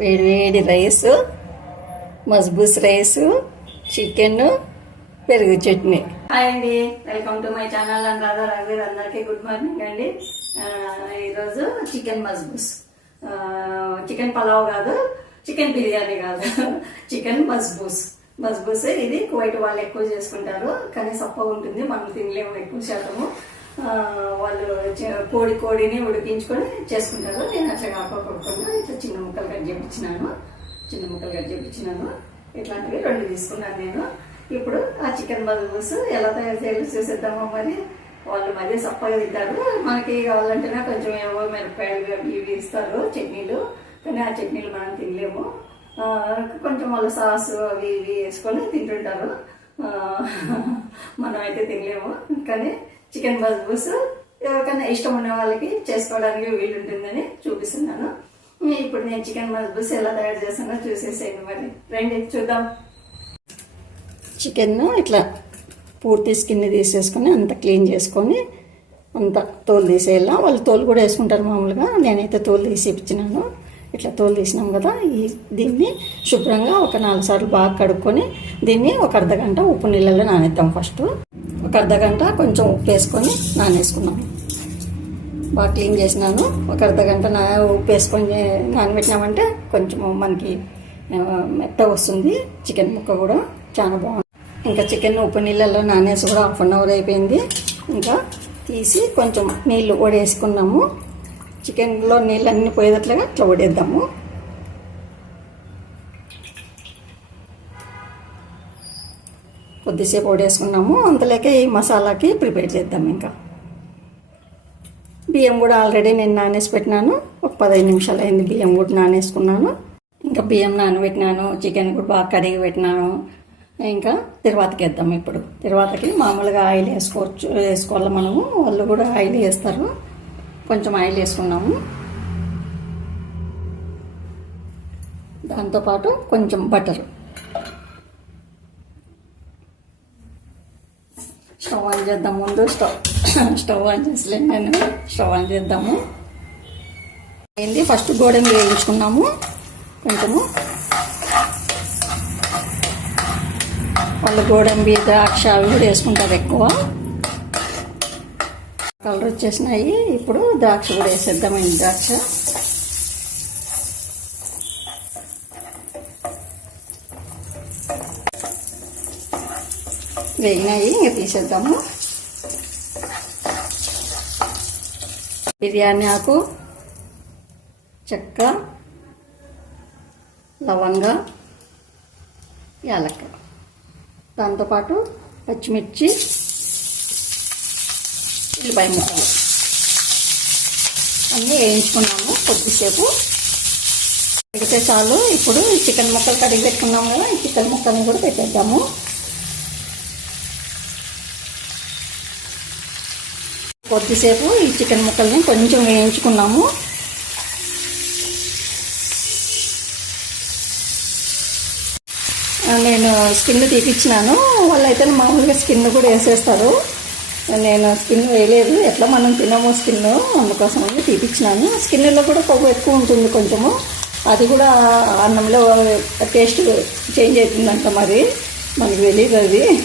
వేడి వేడి rice machboos rice chicken పెరుగు చట్నీ. హాయ్ అండి. Welcome to my channel. And Radha రఘువీర్ అందరికీ గుడ్ మార్నింగ్ అండి. ఈరోజు చికెన్ మజ్బూస్. చికెన్ పలావ్ కాదు చికెన్ బిర్యానీ కాదు. చికెన్ మజ్బూస్. మజ్బూస్ ఇది. కువైట్ వాళ్ళు ఎక్కువ చేసుకుంటారు. కానీ సప్పగా ఉంటుంది. మనం తినలేము ఎక్కువ శాతము. వాళ్ళు కోడి కోడిని ఉడికించుకొని చేసుకుంటారు. నేను అట్లా కాకపోకుండా ఇట్లా చిన్న ముక్కలు కట్ చేయించినాను చిన్న ముక్కలు కట్ చేయించినాను ఇట్లాంటివి రెండు తీసుకున్నాను నేను. ఇప్పుడు ఆ చికెన్ బదుల్స్ ఎలా తయారు చేయాలో చూసేద్దామో మరి. వాళ్ళు మరీ సప్పగా తింటారు. మనకి కావాలంటేనే కొంచెం ఏవో మిరపకాయలు ఇవి ఇస్తారు చట్నీలు. కానీ ఆ చట్నీలు మనం తినలేము. కొంచెం వాళ్ళు సాసు అవి ఇవి వేసుకొని తింటుంటారు. మనం అయితే తినలేము. కానీ చికెన్ బజ్బూస్ ఎవరికైనా ఇష్టం ఉన్న వాళ్ళకి చేసుకోవడానికి వీలుంటుందని చూపిస్తున్నాను. ఇప్పుడు నేను చికెన్ మజ్బూస్ ఎలా తయారు చేస్తానో చూసేసేయండి మరి. రండి చూద్దాం. చికెన్ ఇట్లా పూర్తి స్కిన్ తీసేసుకొని అంత క్లీన్ చేసుకొని అంత తోలు తీసేయాల? వాళ్ళు తోలు కూడా వేసుకుంటారు మామూలుగా. నేనైతే తోలు తీసి ఇచ్చినాను ఇట్లా తోలు తీసినాం కదా ఈ దీన్ని శుభ్రంగా ఒక నాలుగు సార్లు బాగా కడుక్కొని దీన్ని ఒక అర్ధ గంట ఉప్పు నీళ్ళలో నానేద్దాం ఫస్ట్ ఒక అర్ధ గంట కొంచెం ఉప్పు వేసుకొని నానేసుకున్నాము బాగా క్లీన్ చేసినాను. ఒక అర్ధ గంట నా ఉప్పు వేసుకొని నానబెట్టినామంటే కొంచెం మనకి మెత్త వస్తుంది. చికెన్ ముక్క కూడా చాలా బాగుంది. ఇంకా చికెన్ ఉప్పు నీళ్ళల్లో నానేసి కూడా హాఫ్ అన్ అవర్ అయిపోయింది. ఇంకా తీసి కొంచెం నీళ్ళు వడేసుకున్నాము చికెన్లో నీళ్ళు అన్నీ పోయేటట్లుగా అట్లా వడేద్దాము. కొద్దిసేపు వడేసుకున్నాము. అంతలోకే ఈ మసాలాకి ప్రిపేర్ చేద్దాం ఇంకా. బియ్యం కూడా ఆల్రెడీ నేను నానేసి పెట్టినాను. ఒక పదహైదు నిమిషాలు అయింది బియ్యం కూడా నానేసుకున్నాను. ఇంకా బియ్యం నానబెట్టినాను. చికెన్ కూడా బాగా కడిగి పెట్టినాను. ఇంకా తిరువాతకి వేద్దాం ఇప్పుడు. తిరువాతకి మామూలుగా ఆయిల్ వేసుకోవచ్చు వేసుకోవాలి మనము? వాళ్ళు కూడా ఆయిల్ వేస్తారు. కొంచెం ఆయిల్ వేసుకున్నాము. దాంతోపాటు కొంచెం బటర్. స్టవ్ ఆన్ చేద్దాం ముందు. స్టవ్ స్టవ్ ఆన్ చేసలేదు నేను. స్టవ్ ఆన్ చేద్దాము. అయింది. ఫస్ట్ గోడెం వేయించుకున్నాము. కొంచెము. వాళ్ళు గోడంబి ద్రాక్ష అవి కూడా వేసుకుంటారు ఎక్కువ. కలర్ వచ్చేసినాయి ఇప్పుడు ద్రాక్ష కూడా వేసేద్దామండి ద్రాక్ష. వేగినాయి ఇంకా తీసేద్దాము. బిర్యానీ ఆకు చెక్క లవంగ యాలక్క. దాంతోపాటు పచ్చిమిర్చి ఉల్లిపాయ ముక్కలు అన్నీ వేయించుకున్నాము కొద్దిసేపు. పెడితే చాలు. ఇప్పుడు చికెన్ ముక్కలు కడిగి పెట్టుకున్నాము కదా ఈ చికెన్ ముక్కల్ని కూడా పెట్టేద్దాము. కొద్దిసేపు ఈ చికెన్ ముక్కల్ని కొంచెం వేయించుకున్నాము. నేను స్కిన్ తీపిచ్చినాను. వాళ్ళైతే మామూలుగా స్కిన్ కూడా వేసేస్తారు. నేను స్కిన్ వేయలేదు. ఎట్లా మనం తినము స్కిన్? అందుకోసం అని తీపిచ్చినాను. స్కిన్లో కూడా కొవ్వు ఎక్కువ ఉంటుంది కొంచెము. అది కూడా అన్నంలో టేస్ట్ చేంజ్ అవుతుందంట మరి. మనకు తెలియదు అది.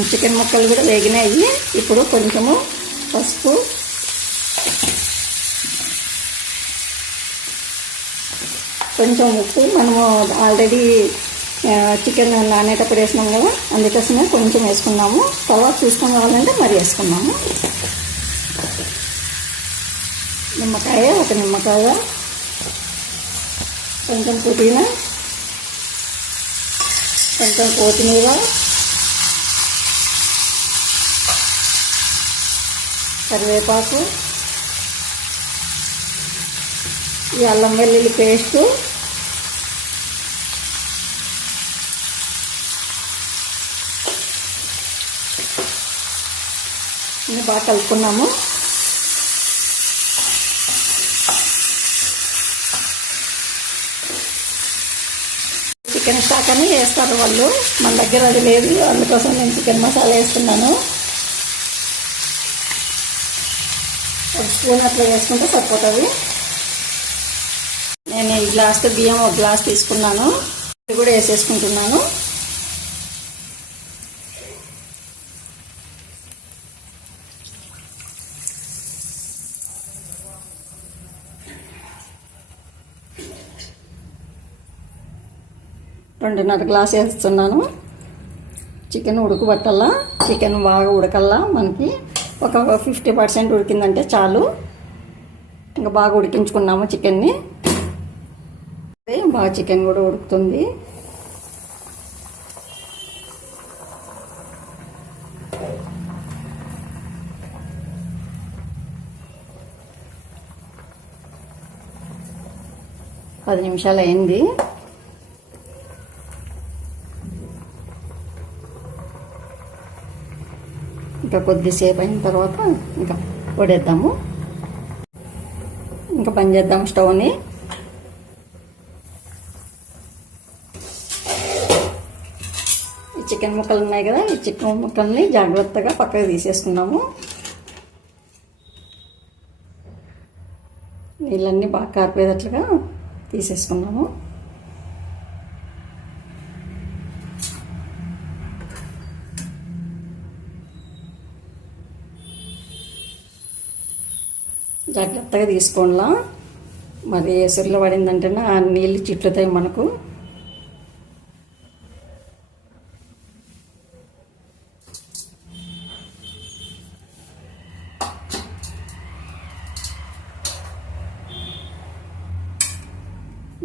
చికెన్ ముక్కలు కూడా వేగినాయి. ఇప్పుడు కొంచెము పసుపు. కొంచెం ఉప్పు. మనము ఆల్రెడీ చికెన్ నానేటప్పుడు వేసినాం కదా అందుకోసమే కొంచెం వేసుకున్నాము. తర్వాత చూసుకుని కావాలంటే మరి వేసుకున్నాము. నిమ్మకాయ ఒక నిమ్మకాయ కొంచెం పుదీనా కొంచెం కొత్తిమీర కరివేపాకు ఈ అల్లం వెల్లుల్లి పేస్టు ఇవి బాగా కలుపుకున్నాము. చికెన్ స్టాక్ అని వేస్తారు వాళ్ళు. మన దగ్గర అది లేదు అందుకోసం నేను చికెన్ మసాలా వేస్తున్నాను. ఒక స్పూన్ అట్లా వేసుకుంటే సరిపోతుంది. నేను ఈ గ్లాస్తో బియ్యం ఒక గ్లాస్ తీసుకున్నాను. ఇది కూడా వేసేసుకుంటున్నాను. రెండున్నర గ్లాస్ వేస్తున్నాను. చికెన్ ఉడకబట్టల్లా చికెన్ బాగా ఉడకల్లా మనకి ఒక ఫిఫ్టీ పర్సెంట్ ఉడికిందంటే చాలు. ఇంకా బాగా ఉడికించుకున్నాము చికెన్ని. బాగా చికెన్ కూడా ఉడుకుతుంది. పది నిమిషాలు అయింది ఇంకా కొద్దిసేపు అయిన తర్వాత ఇంకా వడేద్దాము. ఇంకా పని చేద్దాము స్టవ్ని. ఈ చికెన్ ముక్కలు ఉన్నాయి కదా ఈ చికెన్ ముక్కల్ని జాగ్రత్తగా పక్కకు తీసేసుకున్నాము నీళ్ళన్నీ బాగా కారిపోయేటట్లుగా తీసేసుకున్నాము జాగ్రత్తగా తీసుకోండిలా. మరి ఎసురులో పడిందంటేనే ఆ నీళ్ళు చిట్లుతాయి మనకు.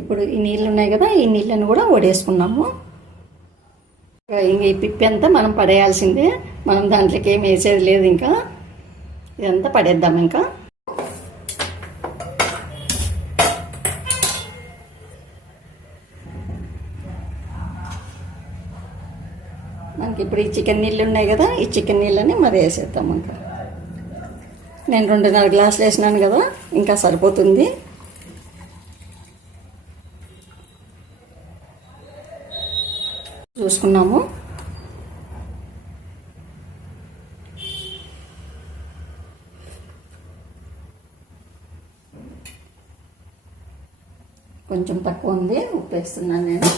ఇప్పుడు ఈ నీళ్ళు ఉన్నాయి కదా ఈ నీళ్ళని కూడా వడేసుకున్నాము ఇంక ఈ పిప్పి అంతా మనం పడేయాల్సిందే. మనం దాంట్లోకి ఏం వేసేది లేదు ఇంకా. ఇదంతా పడేద్దాం ఇంకా. ఇప్పుడు ఈ చికెన్ నీళ్ళు ఉన్నాయి కదా ఈ చికెన్ నీళ్ళని మరి వేసేద్దాం ఇంకా. నేను రెండున్నర గ్లాసులు వేసినాను కదా ఇంకా సరిపోతుంది. చూసుకున్నాము. కొంచెం తక్కువ ఉంది ఉప్పు వేస్తున్నాను నేను.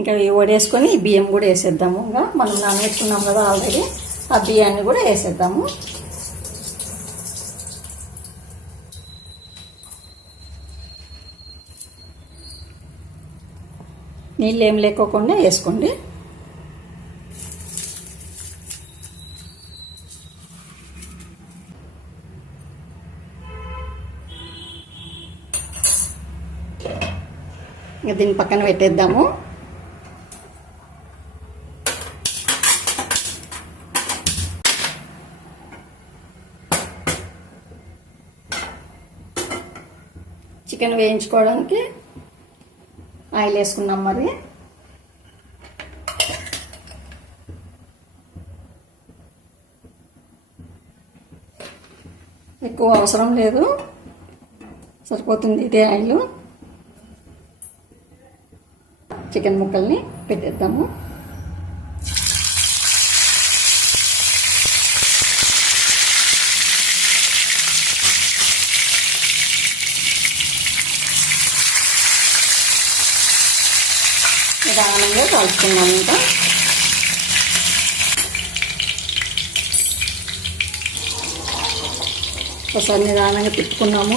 ఇంకా ఇవి వడేసుకొని ఈ బియ్యం కూడా వేసేద్దాము. ఇంకా మనం నానబెట్టుకున్నాం కదా ఆల్రెడీ ఆ బియ్యాన్ని కూడా వేసేద్దాము. నీళ్ళు ఏం లేకోకుండా వేసుకోండి. ఇంకా దీన్ని పక్కన పెట్టేద్దాము. చికెన్ వేయించుకోవడానికి ఆయిల్ వేసుకున్నాం మరి. ఎక్కువ అవసరం లేదు. సరిపోతుంది ఇదే ఆయిల్. చికెన్ ముక్కల్ని పెట్టేద్దాము. కలుపుకుందాం ఇంకా ఒకసారి నిదానంగా తిప్పుకున్నాము.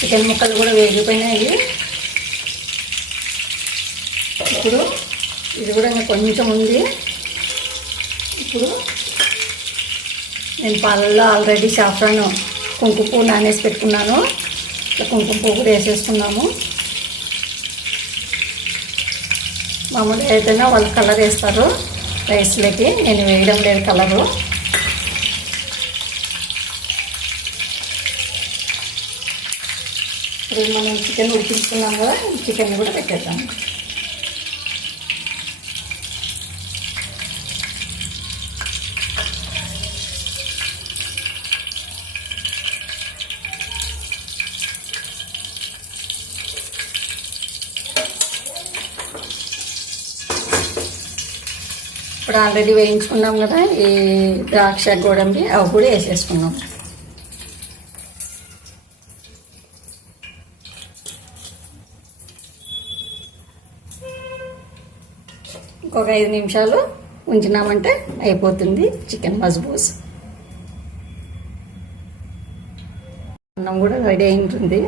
చికెన్ ముక్కలు కూడా వేగిపోయినాయి. ఇప్పుడు ఇది కూడా ఇంకా కొంచెం ఉంది. ఇప్పుడు నేను పాలల్లో ఆల్రెడీ సాఫ్రాన్ కుంకుమ పువ్వు నానేసి పెట్టుకున్నాను. ఇట్లా కుంకుమ పువ్వు కూడా వేసేస్తున్నాము మామూలుగా ఏదైనా వాళ్ళు కలర్ వేస్తారు. రైస్లోకి నేను వేయడం లేదు కలరు ఇప్పుడు మనం చికెన్ ఉడికించుకున్నాం కదా చికెన్ కూడా పెట్టేద్దాం. ఇప్పుడు ఆల్రెడీ వేయించుకున్నాం కదా ఈ ద్రాక్ష గోడంబి అవి కూడా వేసేసుకున్నాం. ఇంకొక ఐదు నిమిషాలు ఉంచినామంటే అయిపోతుంది చికెన్ మజ్బూస్ అన్నం కూడా రెడీ అయి ఉంటుంది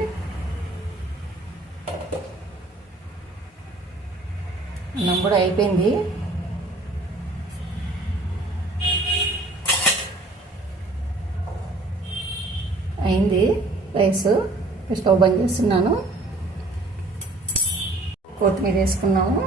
అన్నం కూడా అయిపోయింది. అయింది. రైస్ స్టవ్ బంద్ చేస్తున్నాను. కొత్తిమీర వేసుకున్నాము.